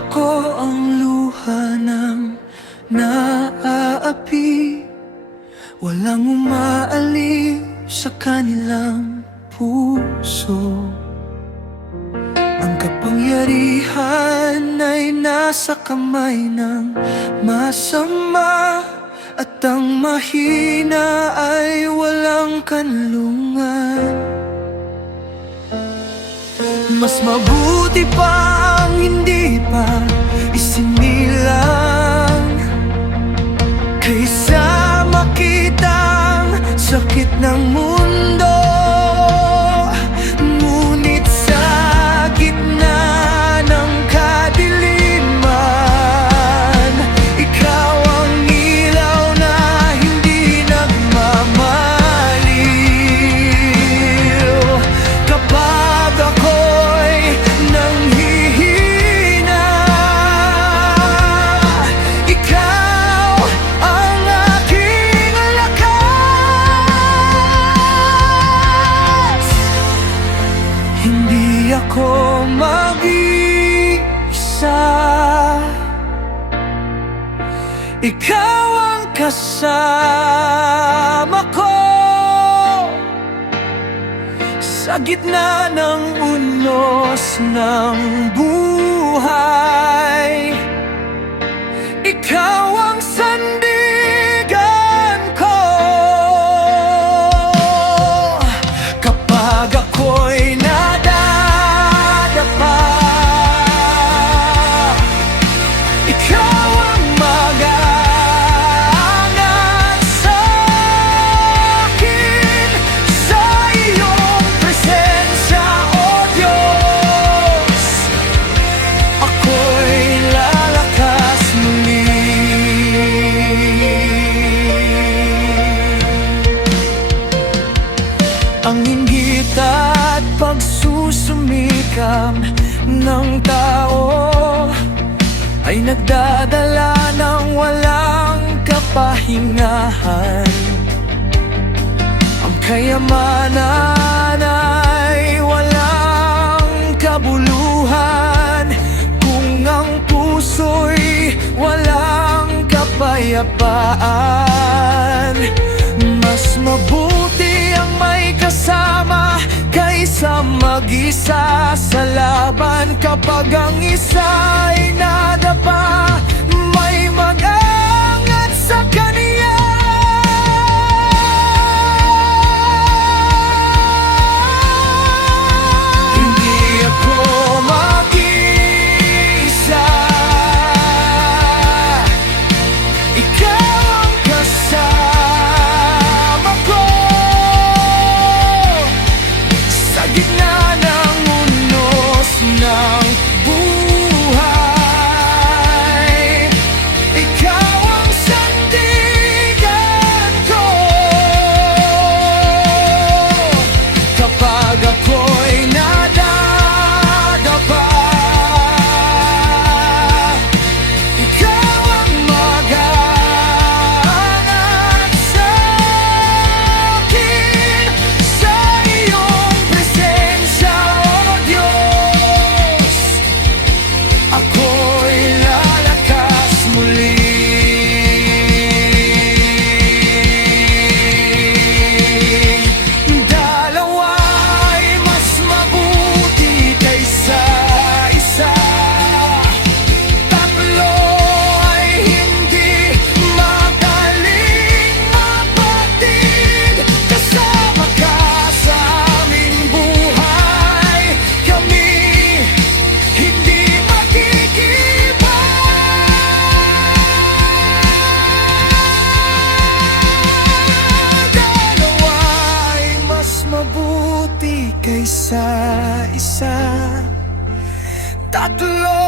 Ako ang luha ng naaapi, walang umaaliw sa kanilang puso. Ang kapangyarihan ay nasa kamay ng masama, at ang mahina ay walang kanlungan. Mas mabuti pa ang hindi pa isinilang, kaysa makitang sakit ng mundo. Ngunit sa gitna ng kadiliman, ikaw ang ilaw na hindi nagmamaliw. Kapag ako'y nanghihina, ikaw ang aking lakas. Hindi ako mag-isa, ikaw ang kasama ko. Sa gitna ng unos ng buhay, ikaw ang sandigan ko. Kapag ako'y nadadapa, ikaw ang mag-aangat sa'kin. Sa iyong presensya, O Diyos, ako'y lalakas muli. Ang inggit at pagsusumikap ng tao ay nagdadala ng walang kapahingahan. Ang kayamanan ay walang kabuluhan kung ang puso'y walang kapayapaan. Mas mabuti ang may kasama kaysa mag-isa sa laban. Kapag ang isa'y nadapa, may mag-aangat sa kaniya. Hindi ako mag-isa, ikaw ang kasama ko. Sa gitna ng unos ng buhay, ikaw ang sandigan ko. Kapag ako'y nadadapa, ikaw ang mag-aangat sa'kin. Sa iyong presensya, O Diyos, ako'y lalakas muli. Dalawa ay mas mabuti kaysa isa, tatlo ay hindi magaling mapatid. Kasama ka sa aming buhay, kami hindi magkikiba. Dalawa ay mas mabuti kaysa isa, tatlo